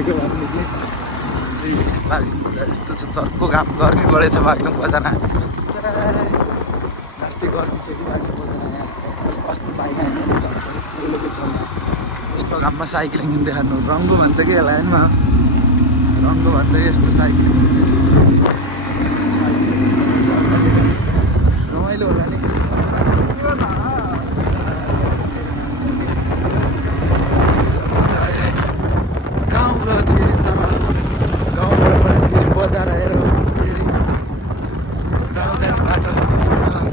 देख्यो भने बागलुङ बजार यस्तो छ चर्को घाम गर्मी बढेछ बागलुङ बजार लास्टै गर्मी छ कि बागलुङ बजार यहाँ अस्ति बाइक यस्तो घाममा साइक्लिङ देखाउनु रङ्गो भन्छ कि यसलाई होइन रङ्गो भन्छ कि यस्तो साइक्लिङ रमाइलो होला नि गाउँ गएको थिएँ तर गाउँबाट पनि फेरि बजार आएर फेरि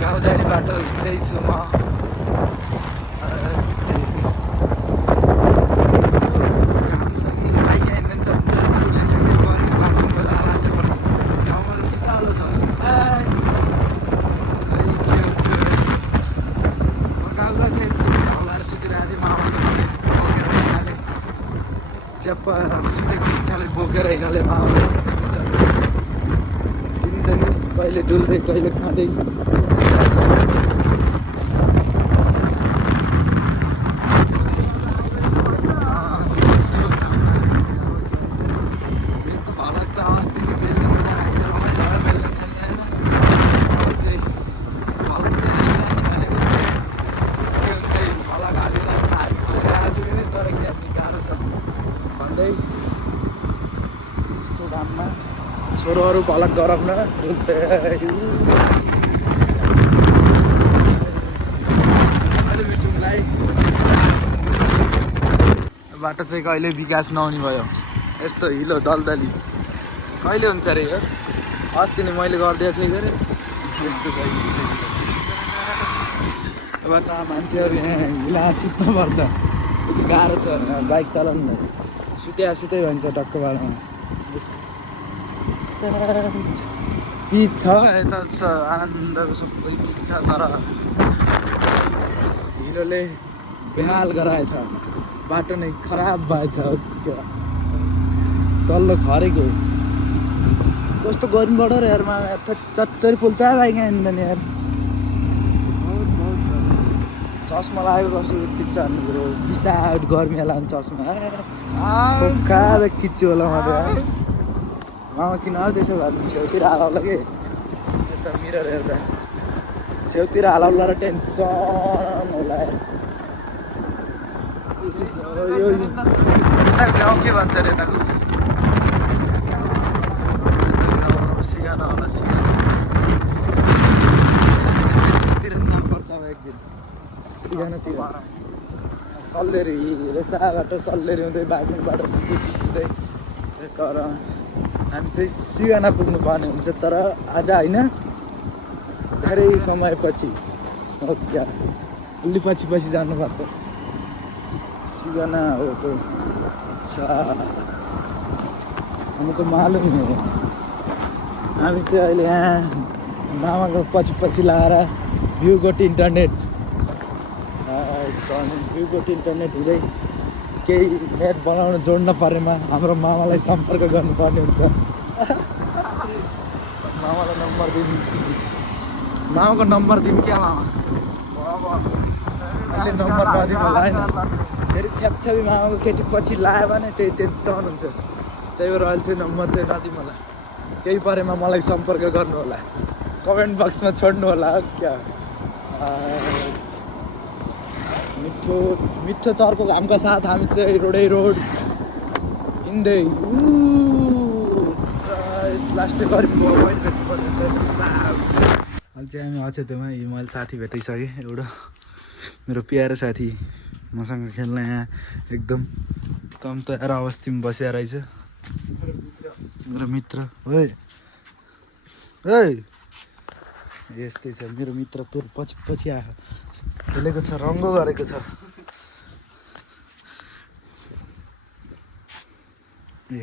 गाउँ जाने बाटो हिँड्दैछु म सुतेको बित्थाले बोकेर हिँड्नाले चिन्दैन कहिले डुल्दै कहिले खाँदै छोरोहरू भलक गरौँ न बाटो चाहिँ कहिले विकास नहुने भयो यस्तो हिलो दलदली कहिले हुन्छ अरे यो अस्ति नै मैले गरिदिएको थिएँ अरे यस्तो छ अब त मान्छेहरू यहाँ हिला सुत्नुपर्छ यति गाह्रो छ बाइक चलाउनु सुते भन्छ टक्क बाटोमा पिच छ यता आनन्दको सबै पिच छ तर हिरोले बेहाल गराएछ बाटो नै खराब भएछ तल्लो खरेको कस्तो गर्मीबाट र यारमा चच्चरी पोल्छ बाइक हिँड्दैन यार चस्मा लागेको कस्तो खिच्छ हाम्रो बिसाउट गर्मी लाग्छ चस्मा कहाँ खिच्छु होला म त मामा किन त्यसो गर्नु छेउतिर हालौला कि यता मिरर हेर्दा छेउतिर हालौला र टेन्सन होला यो यताको गाउँ के भन्छ अरे यताको सिगाना होला सिगानातिर जानुपर्छ अब एक दिन सिगानातिर सल्लेरी रेसाबाट सल्लेरी हुँदै बाग्लुङबाट पुग्दै तर हामी चाहिँ सिगाना पुग्नु पर्ने हुन्छ तर आज होइन धेरै समयपछि क्या अलि पछि जानुपर्छ सिगाना हो तो अच्छा हमको मालुम है हामी चाहिँ अहिले यहाँ मामाको पछि लगाएर भ्युगोट इन्टरनेट हुँदै केही नेट बनाउन जोड्न परेमा हाम्रो मामालाई सम्पर्क गर्नुपर्ने हुन्छ मामालाई नम्बर दिनु मामाको नम्बर दिउँ क्या मामा अहिले नम्बर नदिउँ होला होइन फेरि छ्यापछ्यापी मामाको केटी पछि लायो भने त्यही टेन्सन हुन्छ त्यही भएर अहिले चाहिँ नम्बर चाहिँ नदिउँ होला केही परेमा मलाई सम्पर्क गर्नु होला कमेन्ट बक्समा छोड्नु होला क्या मिठो चर्को घामका साथ हामी चाहिँ रोड हिँड्दै लास्टै गरिबको अहिले भेट्नुपर्ने अहिले चाहिँ हामी अचेतमा मैले साथी भेटिसकेँ एउटा मेरो प्यारो साथी मसँग खेल्न यहाँ एकदम तम तयार अवस्थामा बसिया रहेछ मेरो मित्र है यस्तै छ मेरो मित्र तेरो पछि आयो खेलेको छ रङ्गो गरेको छ ए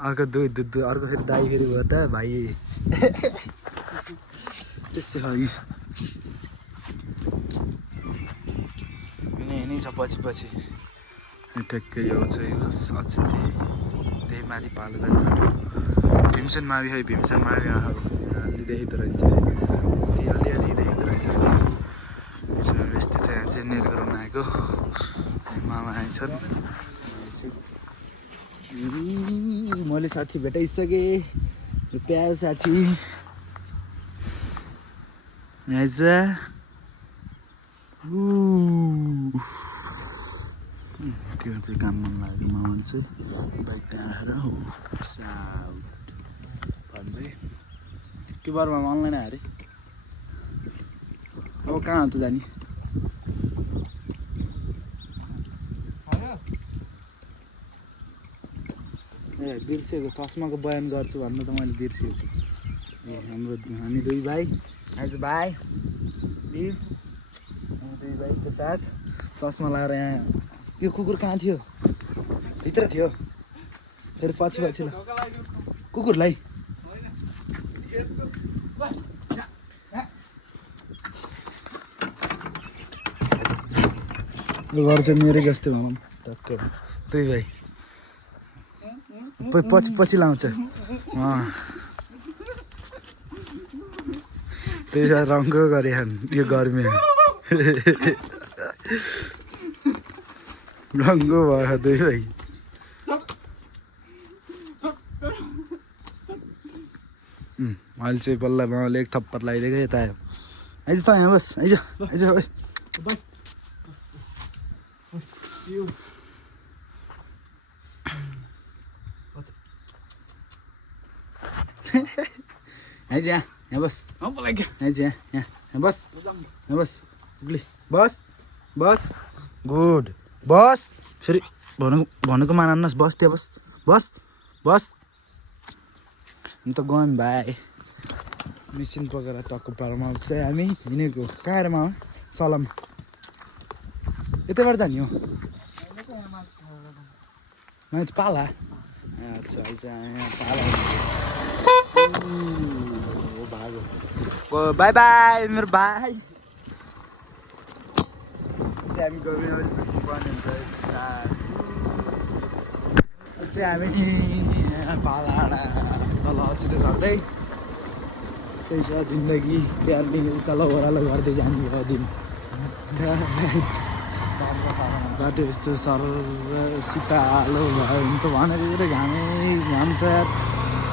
अर्को दुध अर्को फेरि दाई फेरि भयो त भाइ त्यस्तै हो हिँड्नै छ पछि ठ्याक्कै यो चाहिँ अझै त्यही माथि पालो जाने बाटो भीमसेन मावि है भीमसेन मावि अलि देखिँदो रहेछ अलिअलि देखिँदो रहेछ यस्तो चाहिँ यहाँ चाहिँ नेट गराउन आएको मामा आएछन् मैले साथी भेटाइसकेँ यो प्यारो साथी आइज त्यो चाहिँ काम मन लागेको मामाले चाहिँ बाइक त्यहाँ आएर हो भन्दै के बार मामा अनलाइन आयो अरे अब कहाँ हो त जाने ए बिर्सेको चस्माको बयान गर्छु भन्नु त मैले बिर्सेको छु ए हामी दुई भाइ आज भाइ दुई भाइको साथ चस्मा लगाएर यहाँ यो कुकुर कहाँ थियो भित्र थियो फेरि पछि पछि कुकुरलाई यो घर चाहिँ मेरै जस्तै भनौँ टक्कै दुई भाइ पछि पछि लाउँछ त्यही रङ्गो गरे यो गर्मी रङ्गो भयो दुई भाइ मैले चाहिँ बल्ल मामाले एक थप्पड लगाइदिएको यता आयो आइज त यहाँ बस आइज आइज आइज यहाँ बस आइज यहाँ बस बस बस बस गुड बस फेरि भनेको मान्नुहोस् बस त्यहाँ बस बस बस अन्त गयौँ भाइ मिसिन पकाएर टक्क पारमा चाहिँ हामी हिँडेको कहाँ मा सलम यतैबाट जाने हो मान्छे पाला अच्छा अच्छा यहाँ पाला भागो बाई बाई मेरो भाइ चाहिँ हामी गयो पर्ने हुन्छ चाहिँ हामी पाला तल छिटो झर्दै त्यही छ जिन्दगी प्यारले उकालो ओह्रालो गर्दै जाने भयो दिन बाटो यस्तो सरल सितालो भयो भने त भनेको पुरै घामै घाम छ यार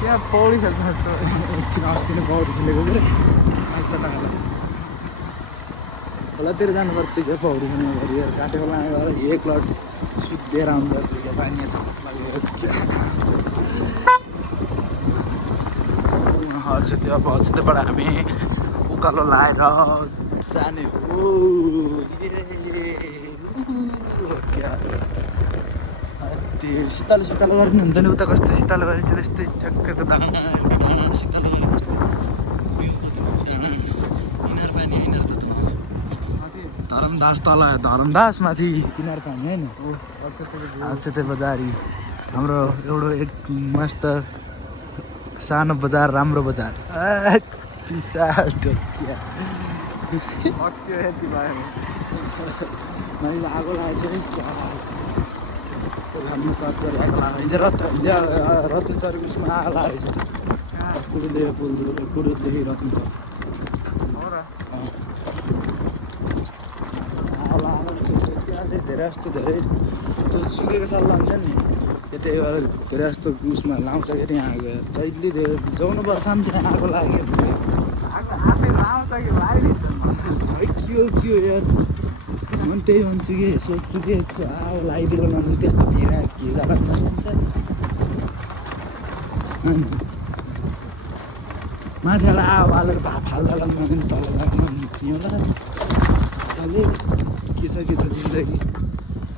त्यहाँ पौडी खेल्नु एकछिन अस्ति नै पौडी खेलेको पुरै खोलातिर जानुपर्छ क्या पौडी खेल्नु गरी यार काटे खोला गएर एक लट सुत्दिएर आउँदो क्या पानी छ त्यो अब त्यहाँबाट हामी उकालो लगाएर जाने हो त्यो शीतल शीतल गर्ने हुन्छ नि उता कस्तो शीतल गरे चाहिँ त्यस्तै ठ्याक्क त शीतल धरमदास तल धरमदास माथि किनार पानी होइन अक्षते बजारी हाम्रो एउटा एक मस्त सानो बजार राम्रो बजार विशाल टोकिया मैले आगो लागेको छ हाम्रो चर्चर हिजो रत्नचरीको उसमा आगो लागेको छ कुरुदेखि कुरुदेखि रत्नचर धेरै जस्तो धेरै त्यो सुकेको सल्लाह हुन्छ नि त्यही भएर धेरै जस्तो उसमा लाउँछ क्या त्यहाँ आगो जहिले धेरै गाउनु पर्छ नि त्यहाँ आगो लाग्यो के यार म त्यही भन्छु कि सोध्छु कि यस्तो आगो लगाइदिएको नहुनु त्यस्तो भिरा के माथिबाट आगो हालेर भाप हाल्दा लाग्नु तल लाग्नु होला खालि के छ जिन्दगी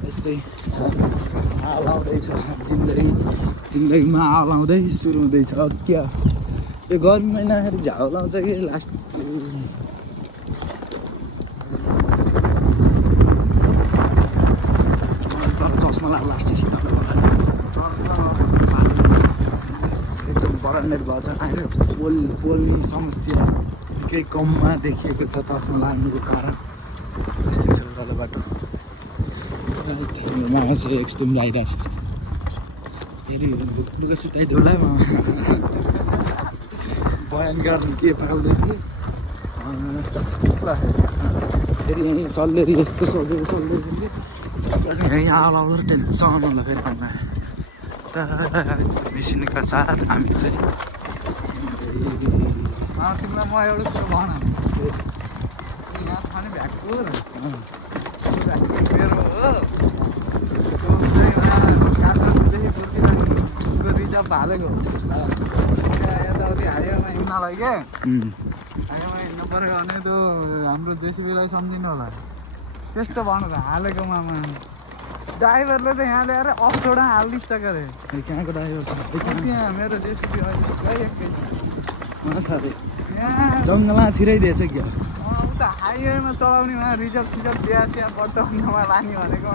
यस्तै आगो लाउँदैछ जिन्दगीमा आगो लाउँदै सुरु हुँदैछ क्या यो गर्मी महिनाखेरि झाउ लाउँछ कि लास्ट चस्मा लाएर लास्टिक शीतल एकदम बरान्डेड भएको छ अहिले पोल्ने समस्या निकै कममा देखिएको छ चस्मा लाग्नुको कारण यस्तै छ तल बाटो मामा चाहिँ एक्सट्रिम राइडर फेरि लुगा सुताइदियो होला मामा बयान गर्नु के पाउँदैन कि फेरि यहीँ सल्लेरी यस्तो सोधेको सल्लेरी यहीँ आलाउँदा टेन्सन होला फेरि पाउन मिसिनका साथ हामी चाहिँ तिमीलाई म एउटा कुरो भन यहाँ खाने भ्याकुर मेरो हो रिजर्भ हालेको यताउति हाइवेमा हिँड्नलाई क्या हाइवेमा हिँड्नु पऱ्यो भने त्यो हाम्रो जेसिबीलाई सम्झिनु होला त्यस्तो भन्नु त हालेको मामा ड्राइभरले त यहाँ ल्याएर अफरोडमा हालिदिन्छ के अरे कहाँको ड्राइभर त्यहाँ मेरो जेसिबी अहिले जङ्गलमा छिराइदिएछ क्या उता हाइवेमा चलाउने उहाँ रिजर्भ सिजर्भ बिहा सिहा बट्टाउनमा लाने भनेको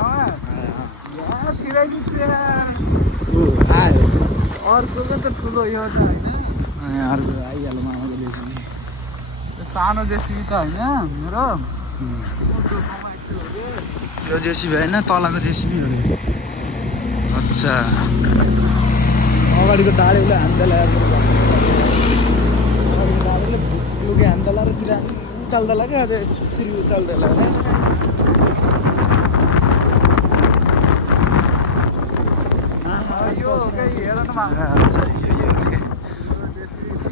यहाँ छिराइदिन्छ आयो अर्कोको त ठुलो यो त होइन अर्को आइहाल्यो मामाको जेसिबी सानो जेसिबी त होइन मेरो यो जेसिबी होइन तलको जेसिबी हो अच्छा अगाडिको डाँडे उसले हान्दा ल्याएर लुगे हान्दा लाएर तिर उचाल्दा लाग्यो अझ यसरी उचाल्दा लाग्यो यो हेर न अच्छा यो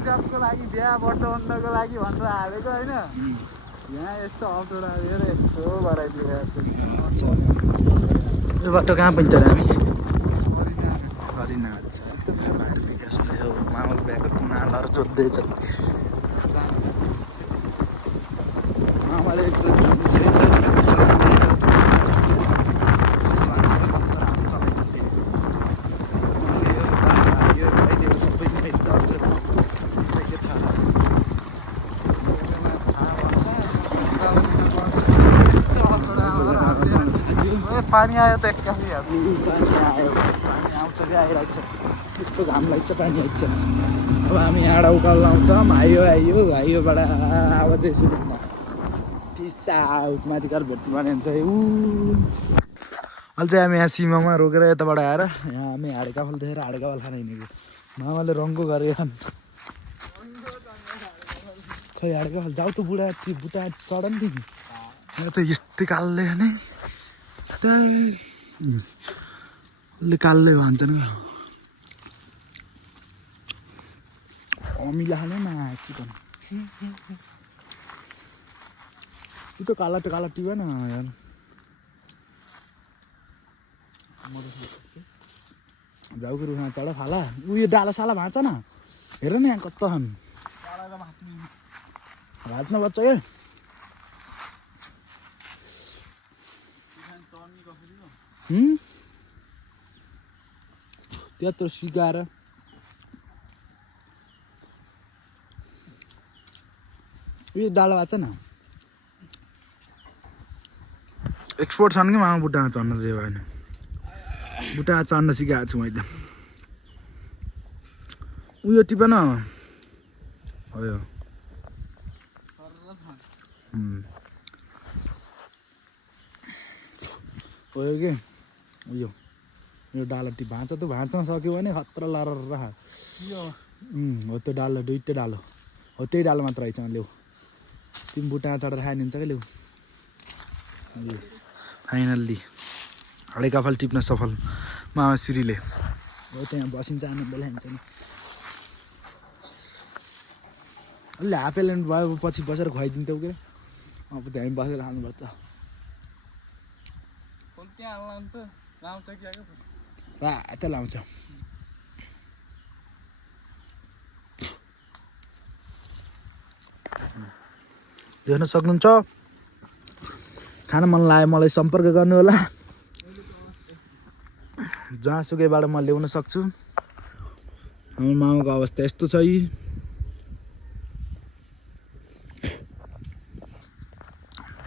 रिजर्भको लागि बिहा बट्टाउनको लागि भनेर हालेको होइन यहाँ यस्तो अप्ठ्यारो हेर यस्तो गराइदियो यो बाटो कहाँ पनि तर हामी हरिना अच्छा बाटो विकास हो मामाको बिहाको कुनाहरू जोड्दैछ मामाले पानी आयो त एक्कासी पानी आउँछ क्या आइरहेको छ यस्तो घाम लाग्छ पानी आइन्छ अब हामी यहाँ उकाल लाउँछौँ हाइयोबाट आवाजै सुन्नु पिस आउट माथि घर भेट्नु पर्ने हुन्छ अहिले चाहिँ हामी यहाँ सीमामा रोकेर यताबाट आएर यहाँ हामी हाडेका फल देखेर हाडेका फल खान हिँडेको मामाले रङ्गो गरेर खै हाडेका फल जाऊ त बुढा त्यो बुटा चढ नि तिमी यहाँ त यस्तै कालले नै उसले कालले भन्छ नि अमिला खाने न चिकन तू तो काला टिवा न यार जाऊ के रुखमा चढ फाला उयो डाला साला भाँच न हेर न यहाँ कस्तो छन् भाँच्न बच्चा ए त्यत्रो सिकाएर उयो डाला भाँच्छ न एक्सपोर्ट छन् कि मामा बुट्टामा चढ्न चाहिँ भएन बुट्टामा चढ्न सिकाएको छु मैले उयो टिप न हो यो के उयो यो डालो टिप भाँच्छ त भाँच्न सक्यो भने खतरा लाएर राख हो त्यो डालो दुइटै डालो हो त्यही डालो मात्र रहेछ ल्याउ तिमी बुट्टामा चढेर खाइदिन्छ क्या ल्याउ फाइनल्ली हडेका फल टिप्न सफल मामा श्रीले हो त्यहाँ बसिन्छ आनन्द ल्याइन्छ नि अलि हाफ एलेन्ड भयो पछि बसेर खुवाइदिन्थ्यौ के अब त्यहाँ बसेर खानुपर्छ रात लाउँछ देख्न सक्नुहुन्छ खान मन लाग्यो मलाई सम्पर्क गर्नु होला जहाँसुकैबाट म ल्याउन सक्छु हाम्रो मामाको अवस्था यस्तो छ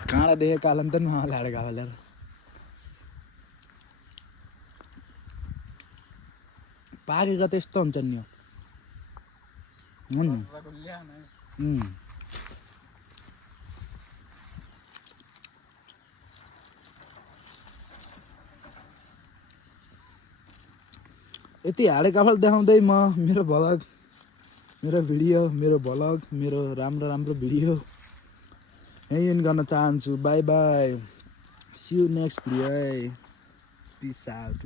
काँडा देखे कालन त मामाले हाडेका फलेर पाकेको त यस्तो हुन्छ नि यति हाडेका फल देखाउँदै म मेरो भ्लग मेरो भिडियो मेरो राम्रो भिडियो यही एन्ड गर्न चाहन्छु bye bye see you next video peace out